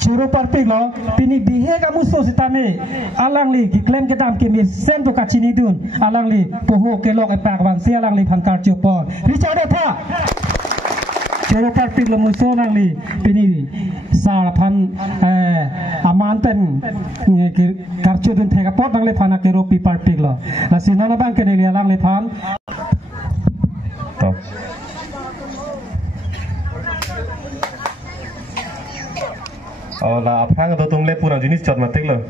Curu partik lo, pini bihe kamu so sitame, alang li kiklem kedam kimi sen to kacini dun, alang li poho kelok epak bang si alang li pankar cupon. Richard apa? Curu partik lo muso alang li pini sarapan amanten karcu dun tega pot alang li panak keropi partik lo. Nasi nona bang kene li alang li pan. Top. Oh lah, apa yang tuh le pura jenis cat matik lo.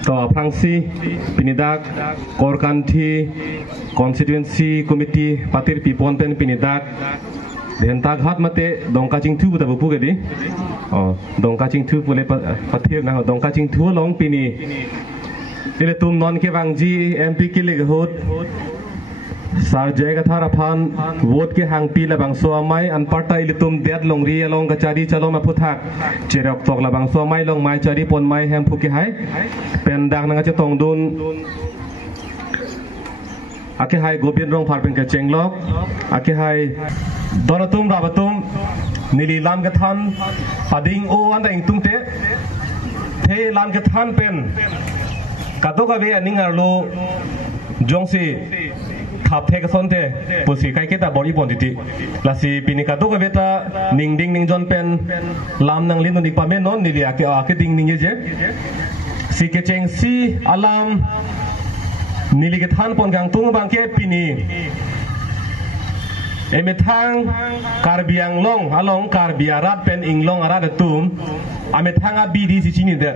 Toh prangsi pinidak korkanti constituency committee patir pipon pen pinidak dan tag hat mate dongka cing tu buta bupu gedi. Oh dongka cing tu boleh patir nah dongka cing tu long pini. Ini tum non ke bangji MP ke leg hot sar jayga thara phan vote ke hang pi la bang so mai an parta ili tum det long ri long kachari chalo ma puthak cherok tok la bang so mai long mai chari pon mai hem phuki hai pen dang nang che tong dun ake hai gobin rong phar pen ke chenglok ake hai donatum rabatum nili lam ka than pading o anda ing tung te the lam ka than pen kado ka be aningar lo jongsi khap the ka sonte pusi kai ke ta bori bonditi lasi pini kado ka beta ning ding ning jon pen lam nang lin ni pa men non ni lia ke ding ning je si ke cheng si alam nili ke than pon gang tung bang ke pini eme thang karbiang long along karbiarat pen inglong arad tum ame thang abi di si chini de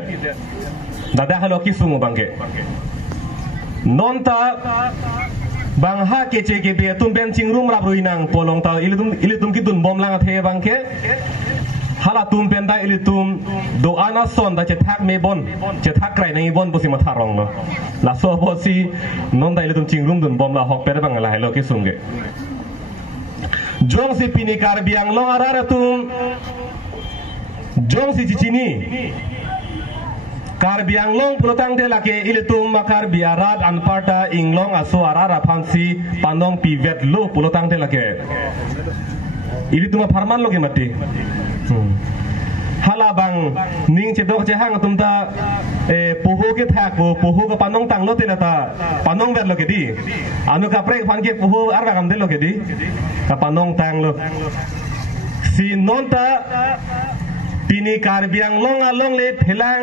dada halo kisungu bangke nonta bangha kece ke be tum ben chingrum rabruinang polong ta ilitum kitun bom lang the bangke hala tum ben da ilitum do ana son da chetak me bon chetak krai nang bon bosi matharong no la so bosi non da ilitum chingrum dun bom la hok per bang la halo kisunge jong si pini karbiang long arara tum jong si cichini karbiang long protang de lake ilitum makar biarat anparta inglong aso arara phansi panong pivet lo protang de lake ilitum farman loge mati hala bang ning che dok che hang tumta poho ke thak poho ka panong tang lo telata panong ver loge di anu ka prek phan ke poho arga kam de loge di ka panong tang lo si nonta pini karbiang long along le phelang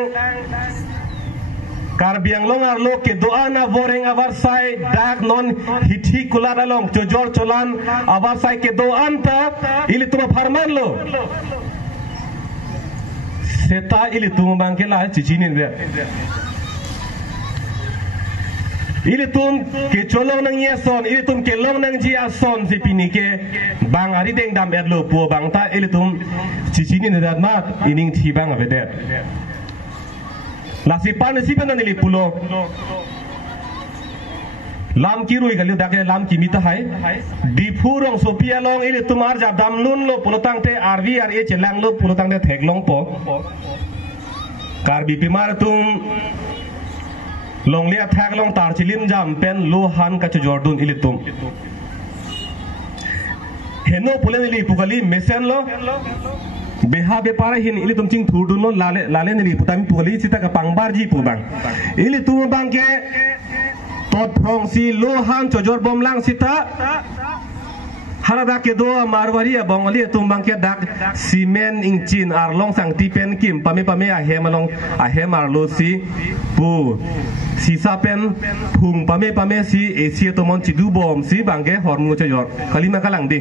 karbiang long arlo ke doana voreng avar sai dak non hithi kular along chojor cholan avar sai ke doan ta ili tuma farman lo seta ili tuma bangke la chichini de ili tum ke cholong nang yeson ili tum ke long nang ji ason si pini ke bang ari deng dam edlo pu bang ta ili tum chichini ne dat mat ining thi bang avede la si pan si pen nili pulo lam ki rui gali dake lam ki mita hai dipurong sopia long ili tumar jab dam lun lo pulotang te rv ar e chelang lo pulotang te theglong po karbi pimar tum long lia thak long tar chilim jam pen lo han ka jordun ilitum heno pulen ili pugali mesen lo beha be para hin ilitum ching thurdun lo lale ni putami pugali sita ka pangbar ji pubang ilitum bang ke tot phong si lo han jor bom lang sita harada ke do marwari bongoli tumbang ke dak simen ingchin arlong sang tipen kim pame a hemalong a hemar lo si pu sisa pen phung pame si asia to mon chidu bom si bangge hormu chojor kalima kalang di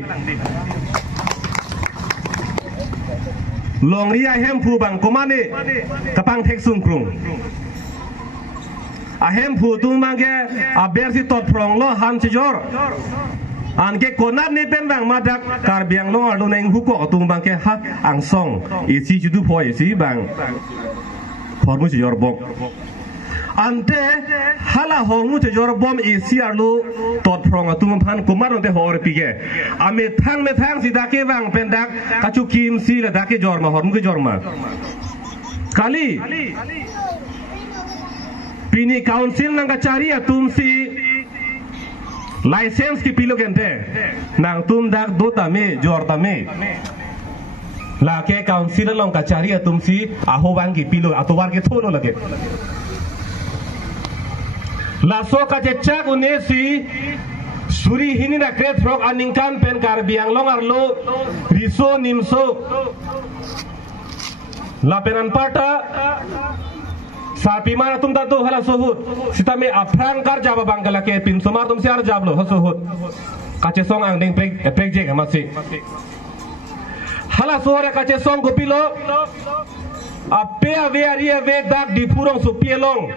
long ria hem phu bang komane kapang thek sung krung a hem phu tumbang ke a bersi tot prong lo han chojor anke konat ni pen bang madak karbiang long ardo neng huko tung bang ke ha ang song isi judu po isi bang hormu jor bom ante hala hormu jor bom isi arlo tot prong atung phan kumar onte hor pige ame thang si dake bang pen dak kachu kim si la dake jor ma hormu ke jor ma kali pini council nang kacari ya tum si license ki pilo gente nang tum dak do tame jor tame la ke council long kacari ya tum si aho bang ki pilo atobar ke tholo lage la so ka chak unesi suri hini na kret frog aningkan pen kar biang long arlo riso nimso la penan parta sapi mana tum tatu hala sohut sita me afran kar jaba bangala ke pin somar tum siar jablo sohut kace song ang ding prek je masih hala sohora kace song gopilo ape ave ari ave dak di purong supielong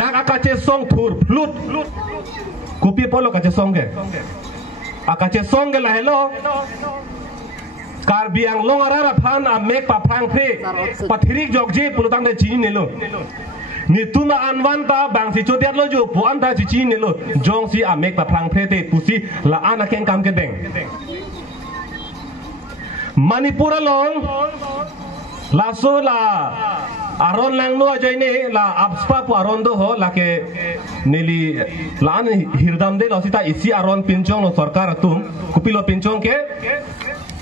dak akace song thur flut kopi polo kace song ge akace song ge la hello kar biang long arara phan a mek pa phang phe pathirik jogje pulutang de chini nelo ni tuma anwan ta bang si chodiat lo ju pu an ta chi chini nelo jong si a mek pa phang phe te pusi la ana ken kam ke deng manipura long la so la aron lang no ajaine la abspa pu aron do ho la ke nili la an hirdam de lo sita isi aron pinchong lo sarkar atum kupilo pinchong ke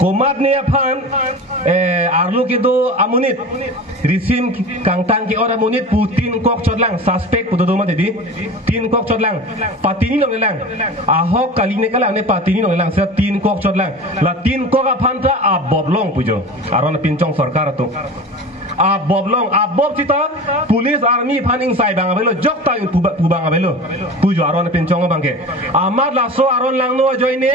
komat ne aphan arlo ke do amunit risim kangtang ke ora amunit putin kok chodlang suspect pudo do ma dedi tin kok chodlang patini nong lang ahok kaline kala ne patini nong lang sa tin kok chodlang la tin kok aphan ta a boblong pujo aron pinchong sarkar to a boblong a bob cita police army phaning sai bang avelo jok ta pu bang avelo pujo aron pinchong bangke amad la so aron lang no joine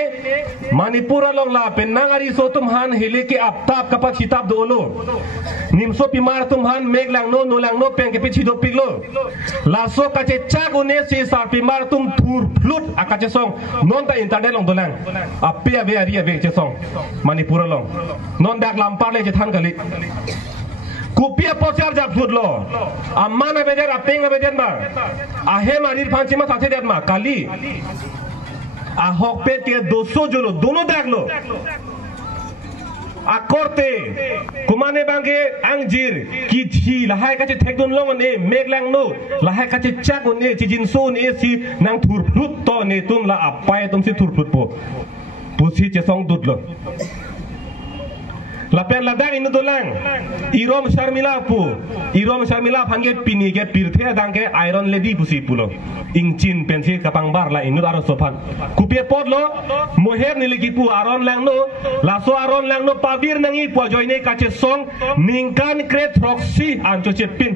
manipura long la penangari so tum han hili ke aptap kapat kitab dolo nimso pimar tum han meg lang no lang no peng ke pichi do piglo la so kache chagune si sar pimar tum thur flut akache song non ta internet long dolang apia be ari be che song manipura long non dak lampar le je than kali kupia pocar jab flut lo amana bejer apeng bejer ma ahe marir phanchi ma sathe det ma kali ahok pe te 200 jolo dono daglo akorte kumane bange angjir ki thi lahai kache thekdon long ne meglang no lahai kache chak ne chijin so ne si nang thur flut to ne tum la apai tum si thur flut po pusi che song dutlo lapen ladang inu dolang irom sharmila phange pini ke pirthe dangke iron lady pusi pulo ingchin pensi kapang bar la inu aro sofan kupie podlo moher niligi pu aron langno laso aron langno pavir nangi pu joine kache song ningkan kret proxy anchoche pin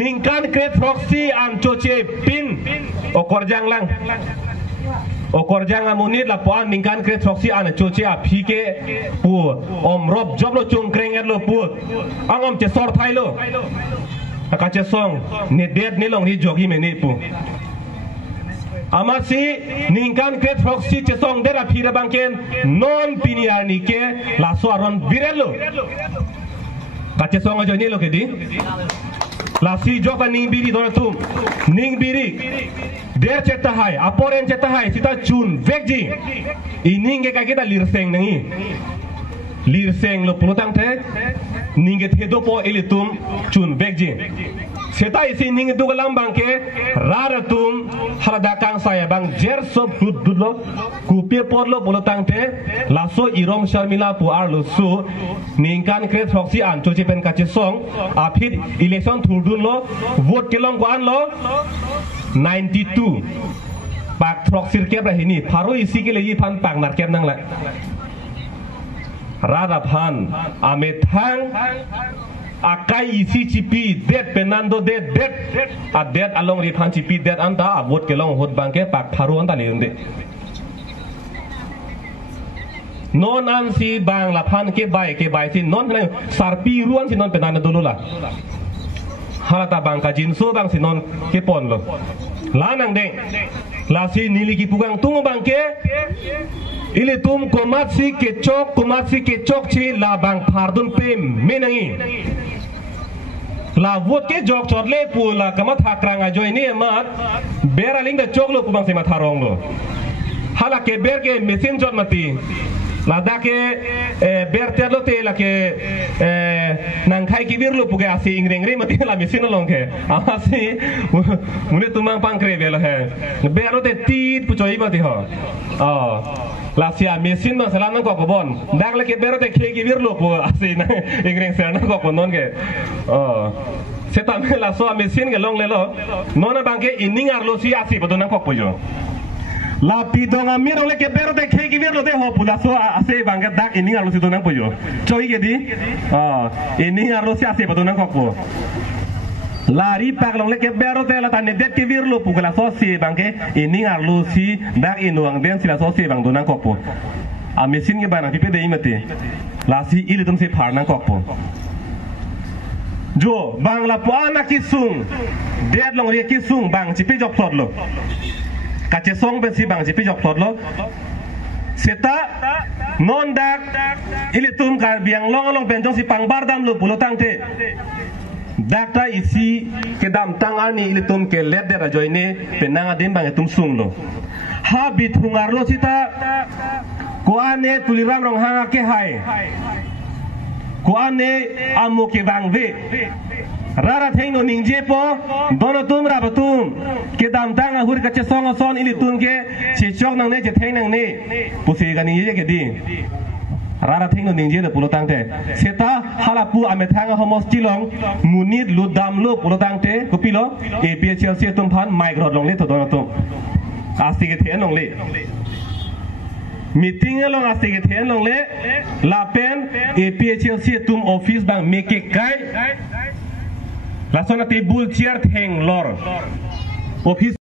ningkan kret proxy anchoche pin okorjang lang okorjang amunit la puan ningkan kret proxy an choche a phike pu om rob job lo chung krenger lo pu angom che sor thai lo akache song ne det ni long ri jogi me ni pu amasi ningkan kret proxy che song dera phira bangken non piniar ni ke la so aron virelo kache song ajo ni lo ke di la si joka ning biri dona tum ning biri der cheta hai aporen cheta hai sita chun vekji ininge ka kita lirseng nangi lirseng lo punutang the ninge thedo po elitum chun vekji seta isi ninge dugalam bangke raratum harada kang saya bang jer sob dudlo kupie porlo punutang the laso irom sharmila pu arlo su ningkan kret proxy an choche pen kache song aphit election thurdun lo vote kelong ko an lo 92 pak proxy kep rahini pharo isi ke legi phan pak mar kep nang la rada phan amethang akai isi cipi det penando det a det along ri phan cipi det anta a vote kelong hot bangke pak pharo anta le unde non an si bang la phan ke bai si non na sarpi ruan si non penana dolula halata bang ka jinso bang si non ke pon lo lanang deng la si niligi pugang tungo bang ke ili tum komat si ke chok chi la bang phardun pe menangi la vote ke jok chorle pu la kama thakranga joy ni mat beraling da choklo pu bang si matharong lo hala ke ber ke mesin jot mati lada ke berter lo te la ke nang khai ki bir lo puge asi ingreng re mati la mesin long ke asi mune tumang pangkre belo he bero te tit puchoi ba ti ho la sia mesin ma salam nang ko bon dak la ke bero te khai ki bir lo pu asi na ingreng ser nang ko non ke setam la so mesin ke long le lo nona bangke ining arlo si asi bodon nang ko pujo la pidong amir oleh ke bero te khai ki bir lo te ho pula so ase bangke dak ining arlo si donang pujo choi ke di ining arlo si asi bodon nang ko pu lari pak long le ke bero te la tan det ki vir lo pu la so si bangke ining arlo si dak inuang den si la so si bang donang ko pu a mesin ke bana pipe de imate la si ile tum si phar nang ko pu jo bang la po ana ki sung det long re ki sung bang chi pe jok thot lo ka che song ben si bang chi pe jok thot lo seta non dak ile tum ka biang long ben jong si pang bar dam lo pulo tang te dakta isi ke dam tang ani ile tum ke let de ra joine penanga dim bang tum sung lo ha bit hungar lo sita ko ane tuliram rong hanga ke hai ko ane amu ke bang ve rara theng no ningje po dono tum ra batum ke dam tang hur ka che song son ili tum ke che chok nang ne che theng nang ne pusi ga ni ye ke di rara theng no ningje de pulo tang te seta hala pu ame thang homos tilong munit lu dam lu pulo tang te ko pilo APHL se tum phan micro long le to dono tum asi ke the nong le meeting long asti ke the long le la pen APHL se tum office bang make kai la zona te bul chair theng lor office